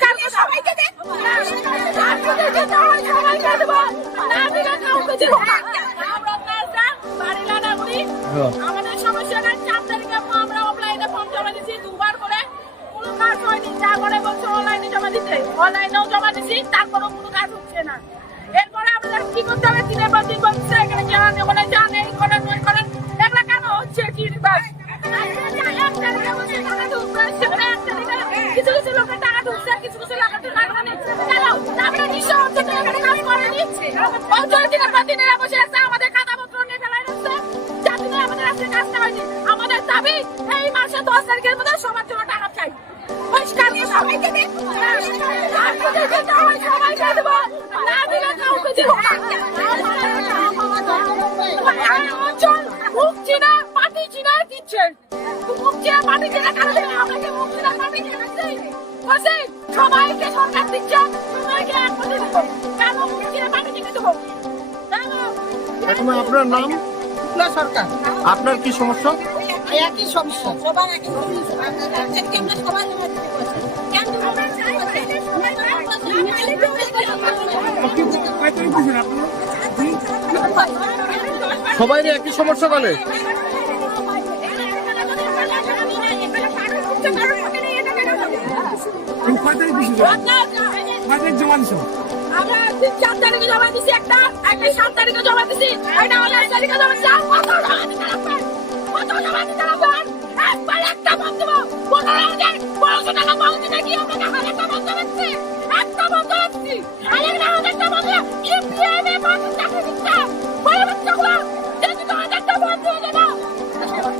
পরিষ্কার সবাইকে দেব সবাইকে দেব না দিলে কাউকে দেব না। আমরা নাজা বাড়িলা নাগরি আমাদের সমস্যাটা 4 তারিখে আমরা অফলাইনে ফর্ম জমা দিয়েছি দুবার করে, কোনো কাজ হয়নি। যা করে বলছে অনলাইনে জমা দিতে, অনলাইনেও জমা দিয়েছি, তারপরেও কোনো কাজ হচ্ছে না। এরপরে আমাদের কি করতে হবে? দিনের পর দিন বলছে এখানে যান ওখানে যান, এই করেন ওই করেন, এগুলা কেন হচ্ছে? কি বাস কিছু কিছু লোকের টাকা ঢুকছে, কিছু কিছু লোকের টাকা নিচ্ছে কেন? আমরা নিশ্চয় হচ্ছে এখানে কাজ করে নিচ্ছে, দিনের পর দিনের বসে আছে, আমাদের খাতাপত্র নিয়ে ফেলাই রাখছে, যার জন্য আমাদের আজকে কাজটা হয়নি। আমাদের দাবি এই মাসে 10 তারিখের মধ্যে সবার জন্য টাকা চাই, পরিষ্কার সবাইকে দেব সবাইকে দেব না দিলে কাউকে দেব না। অঞ্চল মুখ চিনা মাটি চিনা দিচ্ছে, মুখ চিনা মাটি চিনা কারণ আমাকে মুখ চিনা মাটি চিনাচ্ছে সবাইকে সরকার দিচ্ছে, সবাইকে একসাথে দেব, কেন মুখ চিনা মাটি চিনে দেবো? এখন আপনার নাম সরকার। আপনার কি সমস্যা? একই সমস্যা, সবার একই সমস্যা। সবাই একই সমস্যা বলে? আমরা 4 তারিখে জমা দিছি, একটা 7 তারিখে জমা দিছি, এটা 8 তারিখে জমা দিছি। কত জমা দিতে হবে? একবার একটা বন্ধ 15,000 টাকা বন্ধ নাকি? আমরা একটা বন্ধ হচ্ছে, একটা বন্ধ হচ্ছে।